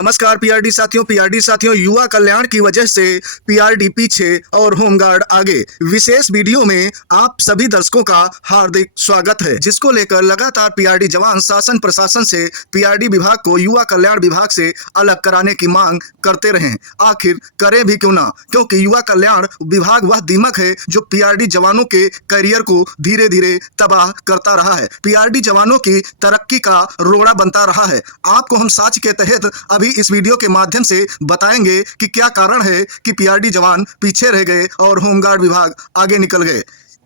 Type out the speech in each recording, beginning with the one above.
नमस्कार पीआरडी साथियों, युवा कल्याण की वजह से पीआरडी पीछे और होमगार्ड आगे। विशेष वीडियो में आप सभी दर्शकों का हार्दिक स्वागत है, जिसको लेकर लगातार पीआरडी जवान शासन प्रशासन से पीआरडी विभाग को युवा कल्याण विभाग से अलग कराने की मांग करते रहे। आखिर करें भी क्यों ना, क्योंकि युवा कल्याण विभाग वह दीमक है जो पीआरडी जवानों के करियर को धीरे धीरे तबाह करता रहा है, पीआरडी जवानों की तरक्की का रोड़ा बनता रहा है। आपको हम साक्ष्य के तहत अभी इस वीडियो के माध्यम से बताएंगे कि क्या कारण है कि पीआरडी जवान पीछे रह गए और होमगार्ड विभाग आगे निकल गए।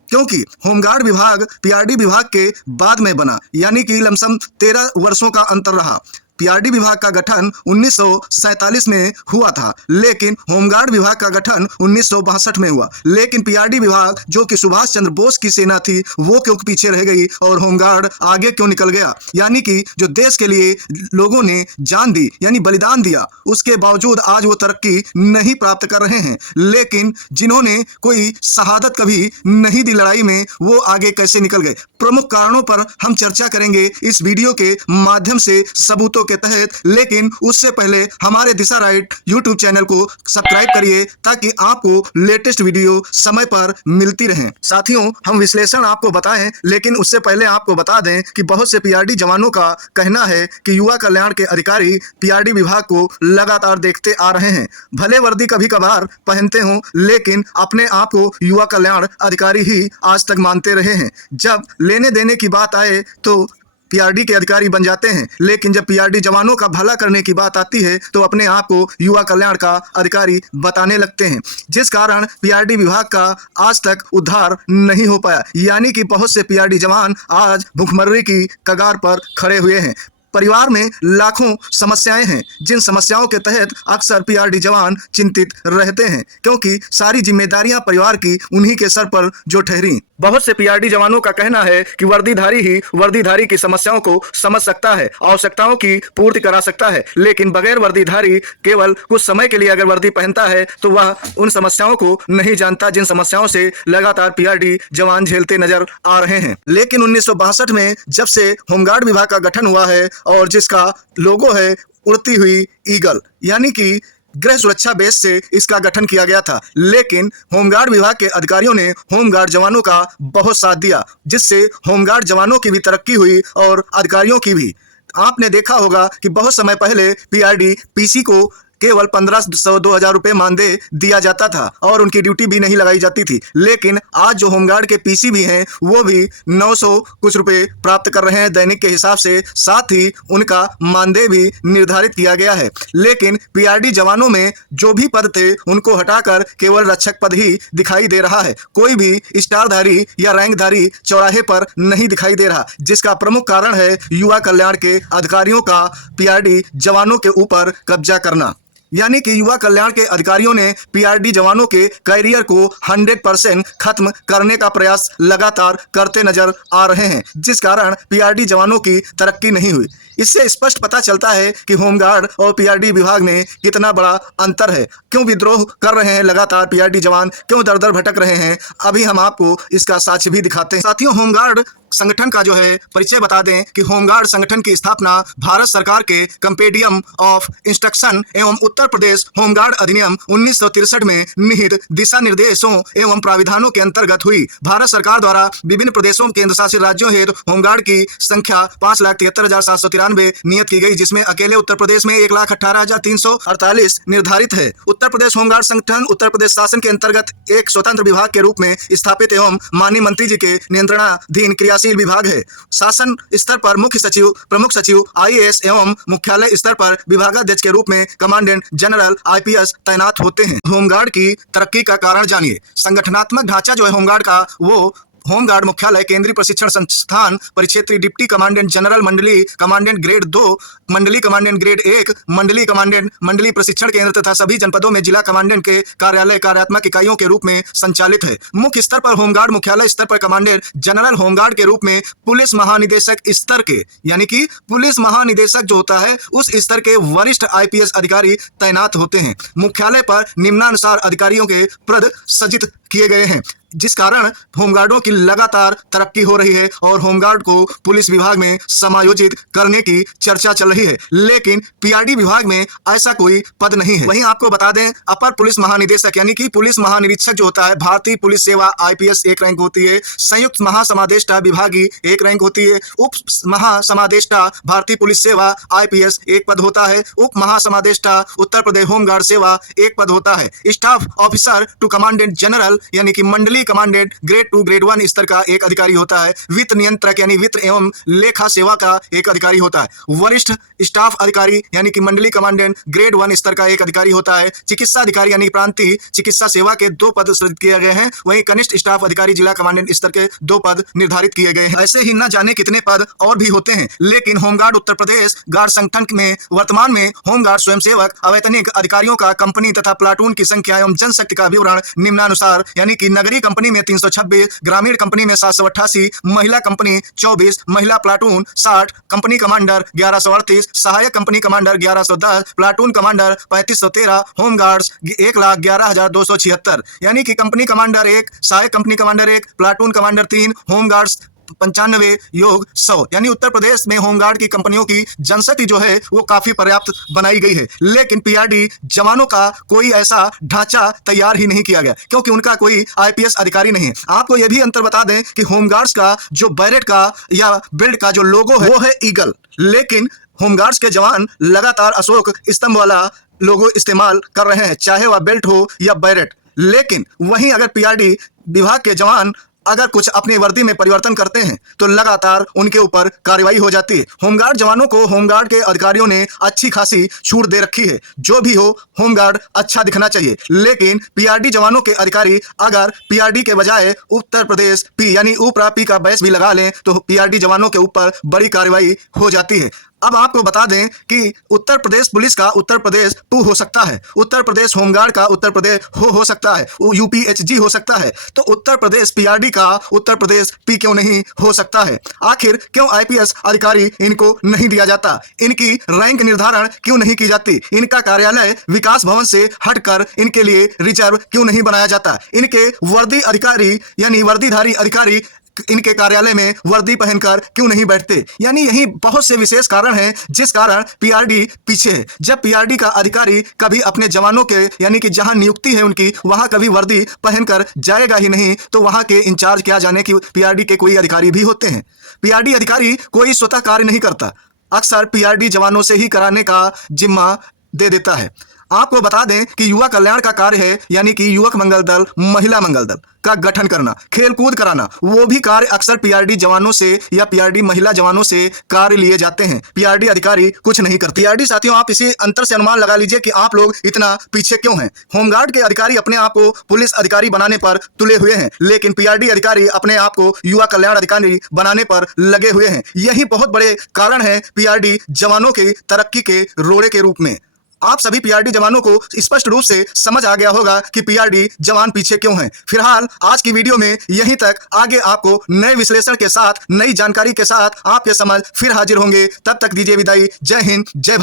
क्योंकि होमगार्ड विभाग पीआरडी विभाग के बाद में बना, यानी कि लमसम 13 वर्षों का अंतर रहा। पीआरडी विभाग का गठन 1947 में हुआ था, लेकिन होमगार्ड विभाग का गठन 1962 में हुआ। लेकिन पीआरडी विभाग जो कि सुभाष चंद्र बोस की सेना थी, वो क्यों पीछे रह गई और होमगार्ड आगे क्यों निकल गया। यानी कि जो देश के लिए लोगों ने जान दी, यानी बलिदान दिया, उसके बावजूद आज वो तरक्की नहीं प्राप्त कर रहे हैं। लेकिन जिन्होंने कोई शहादत कभी नहीं दी लड़ाई में, वो आगे कैसे निकल गए। प्रमुख कारणों पर हम चर्चा करेंगे इस वीडियो के माध्यम से, सबूतों के तहत। लेकिन उससे पहले हमारे दिशा राइट यूट्यूब चैनल को सब्सक्राइब करिए ताकि आपको लेटेस्ट वीडियो समय पर मिलती रहें। साथियों, हम विश्लेषण आपको बताएं, लेकिन उससे पहले आपको बता दें कि बहुत से पीआरडी जवानों का कहना है कि युवा कल्याण के अधिकारी पीआरडी विभाग को लगातार देखते आ रहे हैं। भले वर्दी कभी कभार पहनते हों, लेकिन अपने आप को युवा कल्याण अधिकारी ही आज तक मानते रहे हैं। जब लेने देने की बात आए तो पीआरडी के अधिकारी बन जाते हैं, लेकिन जब पीआरडी जवानों का भला करने की बात आती है तो अपने आप को युवा कल्याण का अधिकारी बताने लगते हैं, जिस कारण पीआरडी विभाग का आज तक उद्धार नहीं हो पाया। यानी कि बहुत से पीआरडी जवान आज भूखमरी की कगार पर खड़े हुए हैं। परिवार में लाखों समस्याएं हैं, जिन समस्याओं के तहत अक्सर पीआरडी जवान चिंतित रहते हैं, क्योंकि सारी जिम्मेदारियां परिवार की उन्हीं के सर पर जो ठहरी। बहुत से पीआरडी जवानों का कहना है कि वर्दीधारी ही वर्दीधारी की समस्याओं को समझ सकता है, आवश्यकताओं की पूर्ति करा सकता है। लेकिन बगैर वर्दीधारी केवल कुछ समय के लिए अगर वर्दी पहनता है तो वह उन समस्याओं को नहीं जानता, जिन समस्याओं से लगातार पीआरडी जवान झेलते नजर आ रहे हैं। लेकिन 1962 में जब से होमगार्ड विभाग का गठन हुआ है और जिसका लोगो है उड़ती हुई ईगल, यानी कि गृह सुरक्षा बेस से इसका गठन किया गया था। लेकिन होमगार्ड विभाग के अधिकारियों ने होमगार्ड जवानों का बहुत साथ दिया, जिससे होमगार्ड जवानों की भी तरक्की हुई और अधिकारियों की भी। आपने देखा होगा कि बहुत समय पहले पीआरडी पीसी को केवल 1500-2000 रुपए मानदेय दिया जाता था और उनकी ड्यूटी भी नहीं लगाई जाती थी। लेकिन आज जो होमगार्ड के पीसी भी हैं, वो भी 900 कुछ रुपए प्राप्त कर रहे हैं दैनिक के हिसाब से। साथ ही उनका मानदेय भी निर्धारित किया गया है। लेकिन पीआरडी जवानों में जो भी पद थे, उनको हटाकर केवल रक्षक पद ही दिखाई दे रहा है। कोई भी स्टारधारी या रैंकधारी चौराहे पर नहीं दिखाई दे रहा, जिसका प्रमुख कारण है युवा कल्याण के अधिकारियों का पीआरडी जवानों के ऊपर कब्जा करना। यानी कि युवा कल्याण के अधिकारियों ने पीआरडी जवानों के करियर को 100% खत्म करने का प्रयास लगातार करते नजर आ रहे हैं, जिस कारण पीआरडी जवानों की तरक्की नहीं हुई। इससे स्पष्ट पता चलता है कि होमगार्ड और पीआरडी विभाग में कितना बड़ा अंतर है। क्यों विद्रोह कर रहे हैं लगातार पीआरडी जवान, क्यों दर दर भटक रहे हैं, अभी हम आपको इसका साक्ष्य भी दिखाते हैं। साथियों, होमगार्ड संगठन का जो है परिचय बता दें कि होमगार्ड संगठन की स्थापना भारत सरकार के कंपेडियम ऑफ इंस्ट्रक्शन एवं उत्तर प्रदेश होमगार्ड अधिनियम 1963 में निहित दिशा निर्देशों एवं प्राविधानों के अंतर्गत हुई। भारत सरकार द्वारा विभिन्न प्रदेशों केंद्र शासित राज्यों हेतु होमगार्ड की संख्या 5,73,793 नियत की गई, जिसमें अकेले उत्तर प्रदेश में 1,18,348 निर्धारित है। उत्तर प्रदेश होमगार्ड संगठन उत्तर प्रदेश शासन के अंतर्गत एक स्वतंत्र विभाग के रूप में स्थापित एवं माननीय मंत्री जी के नियंत्रणाधीन क्रियाशील विभाग है। शासन स्तर पर मुख्य सचिव, प्रमुख सचिव, आईएएस एवं मुख्यालय स्तर पर विभागाध्यक्ष के रूप में कमांडेंट जनरल आईपीएस तैनात होते हैं। होमगार्ड की तरक्की का कारण जानिए। संगठनात्मक ढांचा जो है होमगार्ड का, वो होमगार्ड मुख्यालय, केंद्रीय प्रशिक्षण संस्थान, परिक्षेत्रीय डिप्टी कमांडेंट जनरल, मंडली कमांडेंट ग्रेड 2, मंडली कमांडेंट ग्रेड 1, मंडली कमांडेंट, मंडली प्रशिक्षण केंद्र तथा सभी जनपदों में जिला कमांडेंट के कार्यालय कार्यात्मक इकाइयों के रूप में संचालित है। मुख्य स्तर पर होमगार्ड मुख्यालय स्तर पर कमांडेंट जनरल होमगार्ड के रूप में पुलिस महानिदेशक स्तर के, यानी कि पुलिस महानिदेशक जो होता है उस स्तर के वरिष्ठ आईपीएस अधिकारी तैनात होते हैं। मुख्यालय पर निम्नानुसार अधिकारियों के पद सृजित किए गए हैं। जिस कारण होमगार्डों की लगातार तरक्की हो रही है और होमगार्ड को पुलिस विभाग में समायोजित करने की चर्चा चल रही है। लेकिन पीआरडी विभाग में ऐसा कोई पद नहीं है। वहीं आपको बता दें, अपर पुलिस महानिदेशक यानी कि पुलिस महानिरीक्षक जो होता है, भारतीय पुलिस सेवा आईपीएस एक रैंक होती है, संयुक्त महासमादेष्टा विभागीय एक रैंक होती है, उप महासमादेष्टा भारतीय पुलिस सेवा आईपीएस एक पद होता है, उप महासमादेष्टा उत्तर प्रदेश होमगार्ड सेवा एक पद होता है, staff officer to commandant general यानी कि मंडलीय कमांडेंट ग्रेड 2 ग्रेड 1 स्तर का एक अधिकारी होता है, वित्त नियंत्रक यानी वित्त एवं लेखा सेवा का एक अधिकारी होता है, वरिष्ठ स्टाफ अधिकारी यानी कि मंडलीय कमांडेंट ग्रेड 1 स्तर का एक अधिकारी होता है, चिकित्सा अधिकारी यानी प्रांतीय चिकित्सा सेवा के 2 पद सृजित किए गए हैं। वहीं कनिष्ठ स्टाफ अधिकारी जिला कमांडेंट स्तर के 2 पद निर्धारित किए गए हैं। ऐसे ही न जाने कितने पद और भी होते हैं। लेकिन होमगार्ड उत्तर प्रदेश गार्ड संगठन में वर्तमान में होमगार्ड स्वयंसेवक अवैतनिक अधिकारियों का कंपनी तथा प्लाटून की संख्या एवं जनशक्ति का विवरण निम्नानुसार यानी कि नगरीय कंपनी में 326, ग्रामीण कंपनी में 788, महिला कंपनी 24, महिला प्लाटून 60, कंपनी कमांडर 1138, सहायक company commander 1110, platoon commander 3513, home guards 1,11,276 यानी कि कंपनी कमांडर 1, सहायक company commander 1, platoon commander 3, home guards 95 योग 100 यानी उत्तर प्रदेश में होमगार्ड की कंपनियों की जनशक्ति जो है वो काफी पर्याप्त बनाई गई है। लेकिन पीआरडी जवानों का कोई ऐसा ढांचा तैयार ही नहीं किया गया क्योंकि उनका कोई आईपीएस अधिकारी नहीं है। आपको यह भी अंतर बता दें कि होमगार्ड्स का जो बैरेट का या बेल्ट का जो लोगो है वो है ईगल, लेकिन होमगार्ड्स के जवान लगातार अशोक स्तंभ वाला लोगो इस्तेमाल कर रहे हैं, चाहे वह बेल्ट हो या बैरेट। लेकिन वहीं अगर पीआरडी विभाग के जवान अगर कुछ अपनी वर्दी में परिवर्तन करते हैं तो लगातार उनके ऊपर कार्रवाई हो जाती है। होमगार्ड जवानों को होमगार्ड के अधिकारियों ने अच्छी खासी छूट दे रखी है। जो भी हो, होमगार्ड अच्छा दिखना चाहिए। लेकिन पीआरडी जवानों के अधिकारी अगर पीआरडी के बजाय उत्तर प्रदेश पी यानी उपरा पी का बैच भी लगा लें तो पीआरडी जवानों के ऊपर बड़ी कार्रवाई हो जाती है। अब आपको बता दें कि उत्तर प्रदेश पुलिस का उत्तर प्रदेश टू हो सकता है, उत्तर प्रदेश होमगार्ड का उत्तर प्रदेश हो सकता है, यूपीएचजी हो सकता है, तो उत्तर प्रदेश पीआरडी का उत्तर प्रदेश पी क्यों नहीं हो सकता है? आखिर क्यों आईपीएस अधिकारी इनको नहीं दिया जाता? इनकी रैंक निर्धारण क्यों नहीं की जाती? इनका कार्यालय विकास भवन से हटकर इनके लिए रिजर्व क्यों नहीं बनाया जाता? इनके वर्दी अधिकारी यानी वर्दीधारी अधिकारी इनके कार्यालय में वर्दी पहनकर क्यों नहीं बैठते? यानी यही बहुत से विशेष कारण हैं जिस कारण पीआरडी पीछे है। जब पीआरडी का अधिकारी कभी अपने जवानों के यानी कि जहां नियुक्ति है उनकी वहां कभी वर्दी पहनकर जाएगा ही नहीं तो वहां के इंचार्ज क्या जाने कि पीआरडी के कोई अधिकारी भी होते हैं। पीआरडी अधिकारी कोई स्वतः कार्य नहीं करता, अक्सर पीआरडी जवानों से ही कराने का जिम्मा दे देता है। आपको बता दें कि युवा कल्याण का कार्य है यानी कि युवक मंगल दल, महिला मंगल दल का गठन करना, खेलकूद कराना, वो भी कार्य अक्सर पीआरडी जवानों से या पीआरडी महिला जवानों से कार्य लिए जाते हैं। पीआरडी अधिकारी कुछ नहीं करते। पीआरडी साथियों, आप इसी अंतर से अनुमान लगा लीजिए कि आप लोग इतना पीछे क्यों हैं। होमगार्ड के अधिकारी अपने आप को पुलिस अधिकारी बनाने पर तुले हुए हैं, लेकिन पीआरडी अधिकारी अपने आप को युवा कल्याण अधिकारी बनाने पर लगे हुए हैं। यही बहुत बड़े कारण है पीआरडी जवानों की तरक्की के रोड़े के रूप में। आप सभी पीआरडी जवानों को स्पष्ट रूप से समझ आ गया होगा कि पीआरडी जवान पीछे क्यों हैं। फिलहाल आज की वीडियो में यहीं तक। आगे आपको नए विश्लेषण के साथ, नई जानकारी के साथ आपके समझ फिर हाजिर होंगे। तब तक दीजिए विदाई। जय हिंद, जय भारत।